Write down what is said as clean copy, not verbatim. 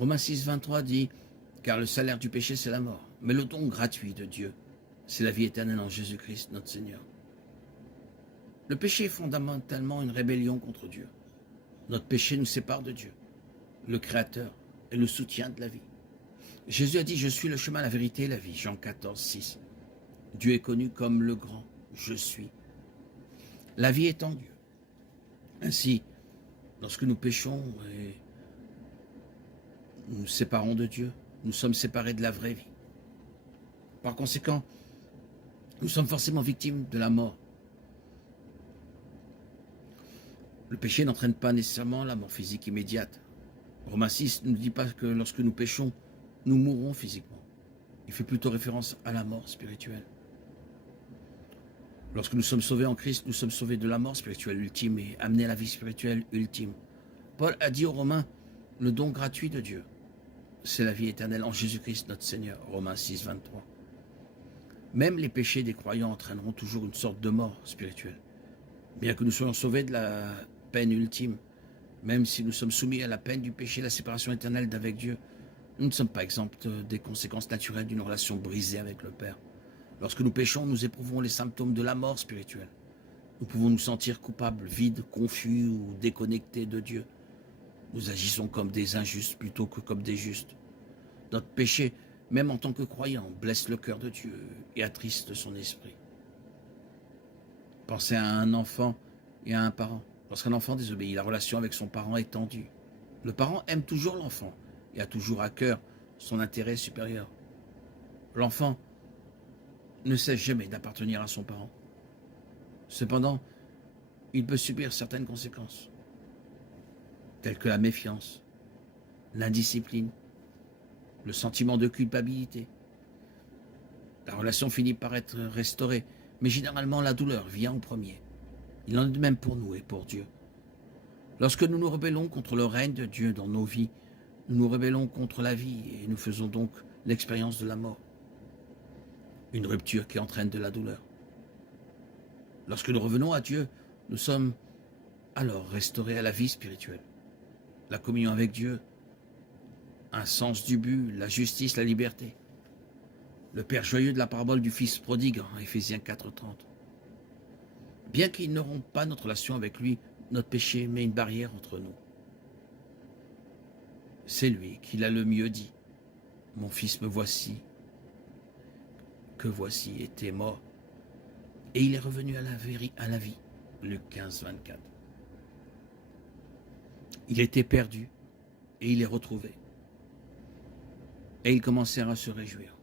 Romains 6, 23 dit « Car le salaire du péché, c'est la mort, mais le don gratuit de Dieu, c'est la vie éternelle en Jésus-Christ, notre Seigneur. » Le péché est fondamentalement une rébellion contre Dieu. Notre péché nous sépare de Dieu, le Créateur et le soutien de la vie. Jésus a dit « Je suis le chemin, la vérité et la vie » Jean 14, 6. Dieu est connu comme le grand « Je suis ». La vie est en Dieu. Ainsi, lorsque nous péchons et nous séparons de Dieu, nous sommes séparés de la vraie vie. Par conséquent, nous sommes forcément victimes de la mort. Le péché n'entraîne pas nécessairement la mort physique immédiate. Romains 6 ne nous dit pas que lorsque nous péchons, nous mourrons physiquement. Il fait plutôt référence à la mort spirituelle. Lorsque nous sommes sauvés en Christ, nous sommes sauvés de la mort spirituelle ultime et amenés à la vie spirituelle ultime. Paul a dit aux Romains, le don gratuit de Dieu, c'est la vie éternelle en Jésus-Christ notre Seigneur. Romains 6, 23. Même les péchés des croyants entraîneront toujours une sorte de mort spirituelle. Bien que nous soyons sauvés de la peine ultime, même si nous sommes soumis à la peine du péché, la séparation éternelle d'avec Dieu, nous ne sommes pas exempts des conséquences naturelles d'une relation brisée avec le Père. Lorsque nous péchons, nous éprouvons les symptômes de la mort spirituelle. Nous pouvons nous sentir coupables, vides, confus ou déconnectés de Dieu. Nous agissons comme des injustes plutôt que comme des justes. Notre péché, même en tant que croyant, blesse le cœur de Dieu et attriste son esprit. Pensez à un enfant et à un parent. Lorsqu'un enfant désobéit, la relation avec son parent est tendue. Le parent aime toujours l'enfant et a toujours à cœur son intérêt supérieur. L'enfant ne cesse jamais d'appartenir à son parent. Cependant, il peut subir certaines conséquences, telles que la méfiance, l'indiscipline, le sentiment de culpabilité. La relation finit par être restaurée, mais généralement la douleur vient en premier. Il en est de même pour nous et pour Dieu. Lorsque nous nous rebellons contre le règne de Dieu dans nos vies, nous nous rebellons contre la vie et nous faisons donc l'expérience de la mort. Une rupture qui entraîne de la douleur. Lorsque nous revenons à Dieu, nous sommes alors restaurés à la vie spirituelle. La communion avec Dieu, un sens du but, la justice, la liberté. Le Père joyeux de la parabole du Fils prodigue en Éphésiens 4,30. Bien qu'il ne rompe pas notre relation avec lui, notre péché met une barrière entre nous. C'est lui qui l'a le mieux dit. Mon fils, me voici, que voici était mort, et il est revenu à la vie. Luc 15, 24. Il était perdu, et il est retrouvé. Et ils commencèrent à se réjouir.